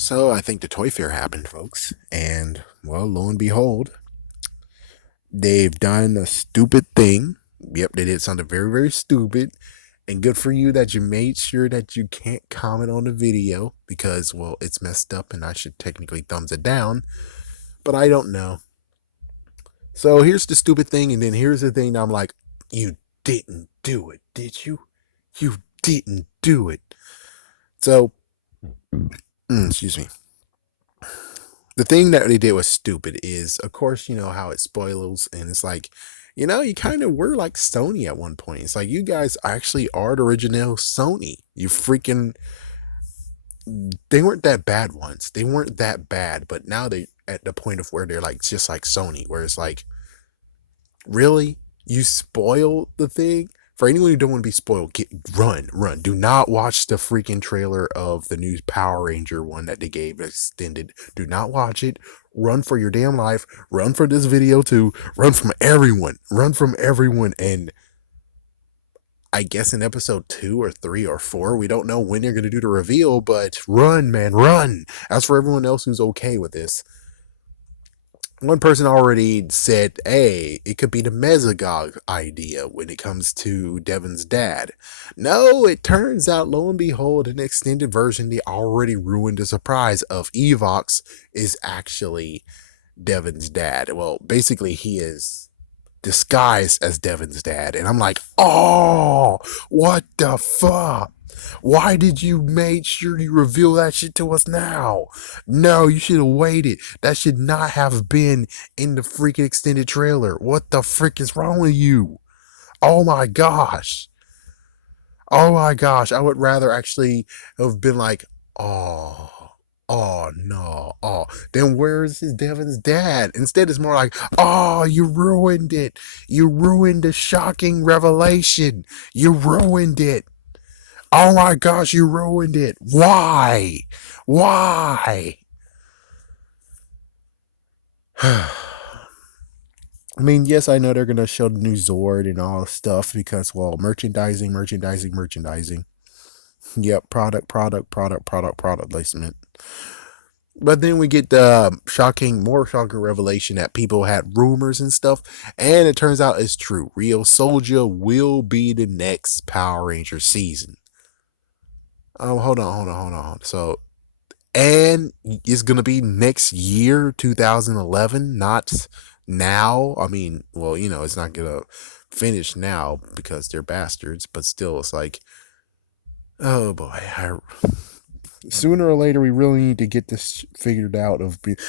So I think the toy fair happened, folks, and well, lo and behold, they've done a stupid thing. Yep, they did something very, very stupid. And good for you that you made sure that you can't comment on the video because, well, it's messed up and I should technically thumbs it down, but I don't know. So here's the stupid thing, and then here's the thing that I'm like, you didn't do it, did you? You didn't do it. So, excuse me. The thing that they did was stupid is, of course, you know how it spoils, and it's like, you kind of were like Sony at one point. It's like you guys actually are the original Sony. You freaking, they weren't that bad once. They weren't that bad, but now they at the point of where they're like just like Sony, where it's like, really, you spoiled the thing. For anyone who don't want to be spoiled, run. Do not watch the freaking trailer of the new Power Ranger one that they gave extended. Do not watch it. Run for your damn life. Run for this video too. Run from everyone. Run from everyone. And I guess in episode 2 or 3 or 4, we don't know when they're going to do the reveal, but run, man, run. As for everyone else who's okay with this, one person already said, hey, it could be the Mesogog idea when it comes to Devin's dad. No, it turns out, lo and behold, an extended version they already ruined the surprise of Evox is actually Devin's dad. Well, basically, he is disguised as Devin's dad. And I'm like, oh, what the fuck? Why did you make sure you reveal that shit to us now? No, you should have waited. That should not have been in the freaking extended trailer. What the frick is wrong with you? Oh my gosh. Oh my gosh. I would rather actually have been like, oh. Oh no. Oh, then where's his Devin's dad? Instead, it's more like, oh, you ruined it. You ruined the shocking revelation. You ruined it. Oh my gosh, you ruined it. Why? Why? I mean, yes, I know they're going to show the new Zord and all stuff because, well, merchandising. Yep, product placement. But then we get the more shocking revelation that people had rumors and stuff, and it turns out it's true. Ryusoulger will be the next Power Ranger season. Oh, hold on. So, and it's gonna be next year, 2011, not now. I mean, well, it's not gonna finish now because they're bastards, but still, it's like, oh boy, sooner or later we really need to get this figured out.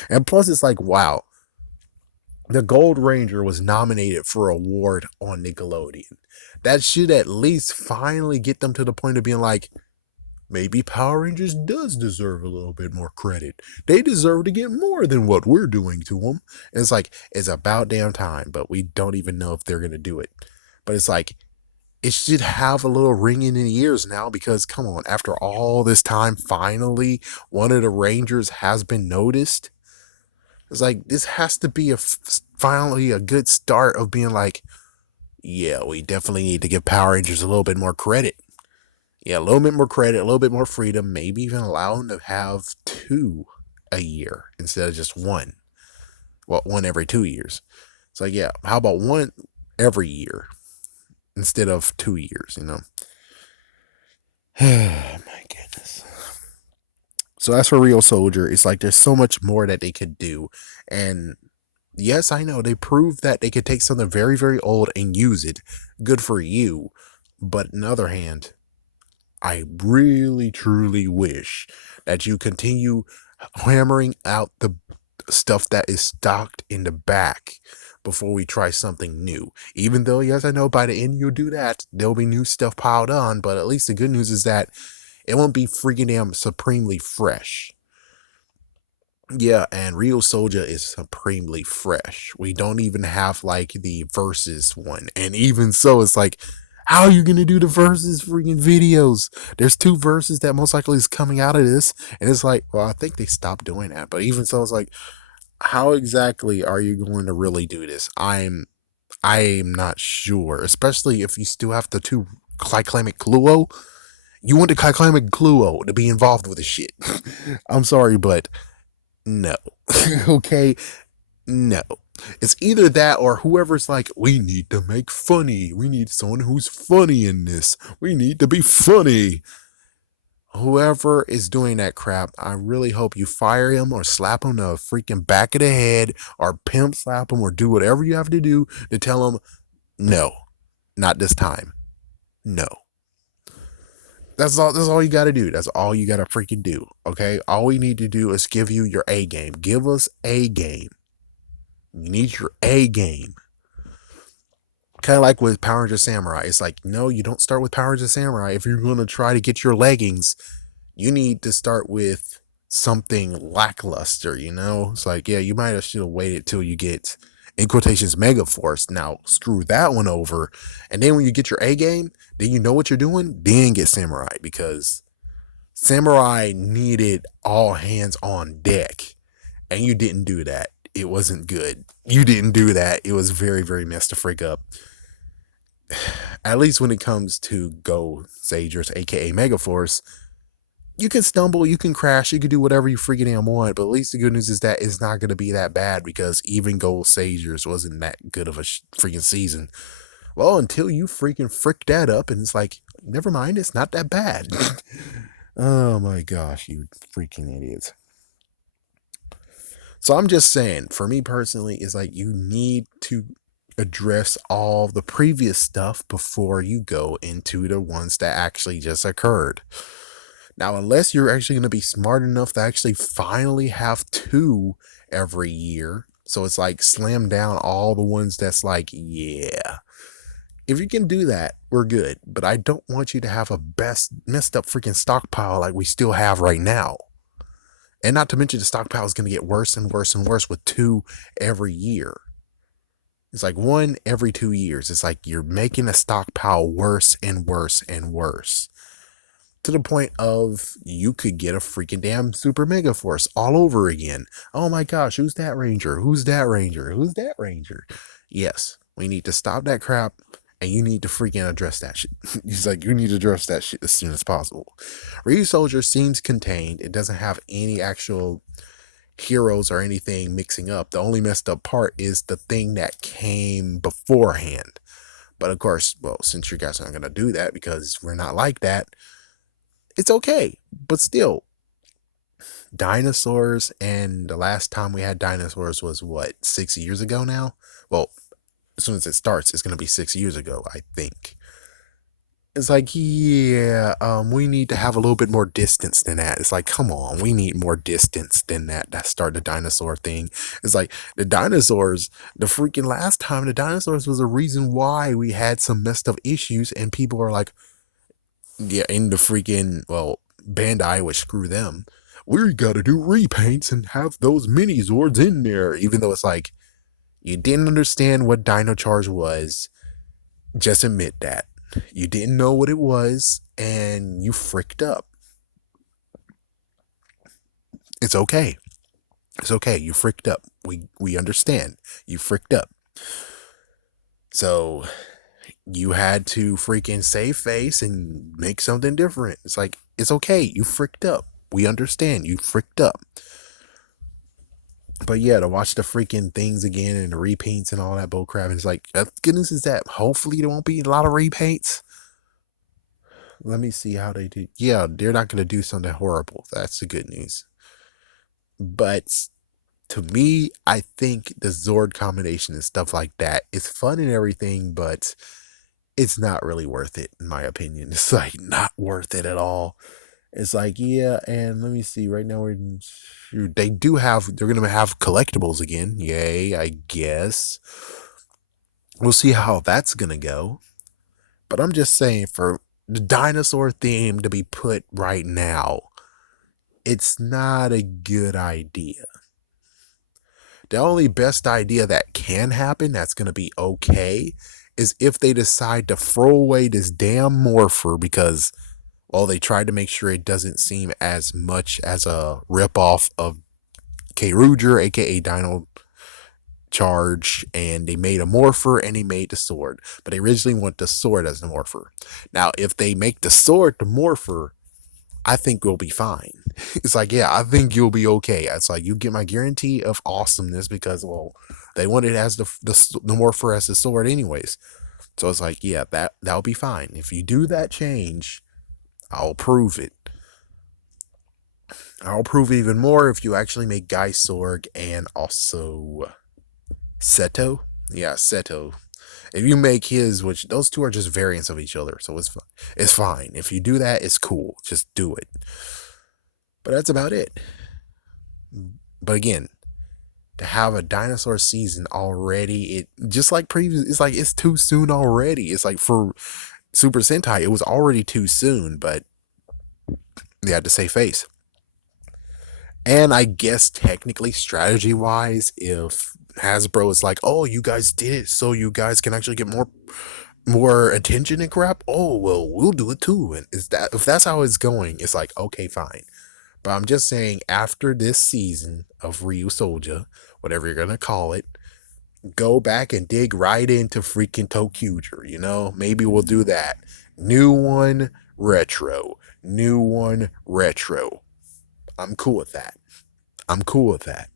And plus, it's like, wow, the Gold Ranger was nominated for an award on Nickelodeon. That should at least finally get them to the point of being like, maybe Power Rangers does deserve a little bit more credit. They deserve to get more than what we're doing to them. And it's like, it's about damn time, but we don't even know if they're going to do it. But it's like, it should have a little ringing in the ears now because, come on, after all this time, finally, one of the Rangers has been noticed. It's like, this has to be finally a good start of being like, yeah, we definitely need to give Power Rangers a little bit more credit. Yeah, a little bit more credit, a little bit more freedom, maybe even allow them to have 2 a year instead of just one. Well, one every 2 years. It's like, yeah, how about one every year instead of 2 years, My goodness. So as for Ryusoulger, it's like there's so much more that they could do. And yes, I know they proved that they could take something very, very old and use it. Good for you. But on the other hand, I really, truly wish that you continue hammering out the stuff that is stocked in the back before we try something new. Even though, yes, I know by the end you'll do that, there'll be new stuff piled on, but at least the good news is that it won't be freaking damn supremely fresh. Yeah, and Ryusoulger is supremely fresh. We don't even have like the versus one. And even so, it's like, how are you gonna do the versus freaking videos? There's 2 verses that most likely is coming out of this. And it's like, well, I think they stopped doing that. But even so, it's like, how exactly are you going to really do this? I'm not sure. Especially if you still have the 2 Climate Cluo. You want the Kyclamic Gluo to be involved with the shit. I'm sorry, but no. Okay? No. It's either that or whoever's like, we need to make funny. We need someone who's funny in this. We need to be funny. Whoever is doing that crap, I really hope you fire him or slap him in the freaking back of the head or pimp slap him or do whatever you have to do to tell him, no, not this time. No. That's all you gotta do. That's all you gotta freaking do. Okay? All we need to do is give you your A game. Give us a game. You need your A game. Kind of like with Power Rangers Samurai. It's like, no, you don't start with Power Rangers Samurai. If you're gonna try to get your leggings, you need to start with something lackluster, you know? It's like, yeah, you might have should have waited till you get in quotations Mega Force. Now screw that one over. And then when you get your A game, then you know what you're doing, then get Samurai, because Samurai needed all hands on deck. And you didn't do that. It wasn't good. You didn't do that. It was very, very messed the freak up. At least when it comes to Go Sagers, aka Mega Force, you can stumble, you can crash, you can do whatever you freaking damn want, but at least the good news is that it's not going to be that bad, because even Gold Sagers wasn't that good of a freaking season. Well, until you freaking frick that up, and it's like, never mind, it's not that bad. Oh my gosh, you freaking idiots. So I'm just saying, for me personally, it's like you need to address all the previous stuff before you go into the ones that actually just occurred. Now, unless you're actually going to be smart enough to actually finally have two every year, so it's like slam down all the ones that's like, yeah. If you can do that, we're good. But I don't want you to have a messed up freaking stockpile like we still have right now. And not to mention the stockpile is going to get worse and worse and worse with two every year. It's like one every 2 years. It's like you're making the stockpile worse and worse and worse, to the point of you could get a freaking damn Super Mega Force all over again. Oh my gosh, who's that Ranger? Who's that Ranger? Who's that Ranger? Yes, we need to stop that crap, and you need to freaking address that shit. He's like, you need to address that shit as soon as possible. Ryusoulgers seems contained. It doesn't have any actual heroes or anything mixing up. The only messed up part is the thing that came beforehand. But of course, well, since you guys aren't going to do that because we're not like that, it's okay. But still, dinosaurs, and the last time we had dinosaurs was what, 6 years ago now? Well, as soon as it starts, it's going to be 6 years ago, I think. It's like, yeah, we need to have a little bit more distance than that. It's like, come on, we need more distance than that. That start the dinosaur thing. It's like the dinosaurs, the freaking last time the dinosaurs was a reason why we had some messed up issues, and people are like, yeah, in the freaking, well, Bandai, which screw them. We gotta do repaints and have those mini Zords in there, even though it's like, you didn't understand what Dino Charge was. Just admit that. You didn't know what it was, and you fricked up. It's okay. It's okay. You fricked up. We understand. You fricked up. So you had to freaking save face and make something different. It's like, it's okay. You fricked up. We understand. You fricked up. But yeah, to watch the freaking things again and the repaints and all that bullcrap, and it's like, goodness is that hopefully there won't be a lot of repaints. Let me see how they do. Yeah, they're not going to do something horrible. That's the good news. But to me, I think the Zord combination and stuff like that is fun and everything, but it's not really worth it, in my opinion. It's like not worth it at all. It's like, yeah, and let me see. Right now, they're going to have collectibles again. Yay, I guess. We'll see how that's going to go. But I'm just saying, for the dinosaur theme to be put right now, it's not a good idea. The only best idea that can happen that's going to be okay is if they decide to throw away this damn morpher, because, well, they tried to make sure it doesn't seem as much as a ripoff of K. Ruger, aka Dino charge, and they made a morpher and they made the sword. But they originally want the sword as the morpher. Now, if they make the sword the morpher, I think we'll be fine. It's like, yeah, I think you'll be okay. It's like you get my guarantee of awesomeness because, well, they want it as the morpher as the sword anyways. So it's like, yeah, that'll be fine. If you do that change, I'll prove it. I'll prove it even more if you actually make Guy Sorg and also Seto. Yeah, Seto. If you make his, which those two are just variants of each other, so it's fine. It's fine. If you do that, it's cool. Just do it. But that's about it. But again, to have a dinosaur season already, it just like previous, it's like it's too soon already. It's like for Super Sentai, it was already too soon, but they had to save face. And I guess technically, strategy wise, if Hasbro is like, oh, you guys did it, so you guys can actually get more attention and crap. Oh well, we'll do it too. And is that if that's how it's going, it's like okay, fine. But I'm just saying, after this season of Ryusoulger, whatever you're gonna call it, go back and dig right into freaking Tokuger. You know, maybe we'll do that. New one, retro. New one, retro. I'm cool with that. I'm cool with that.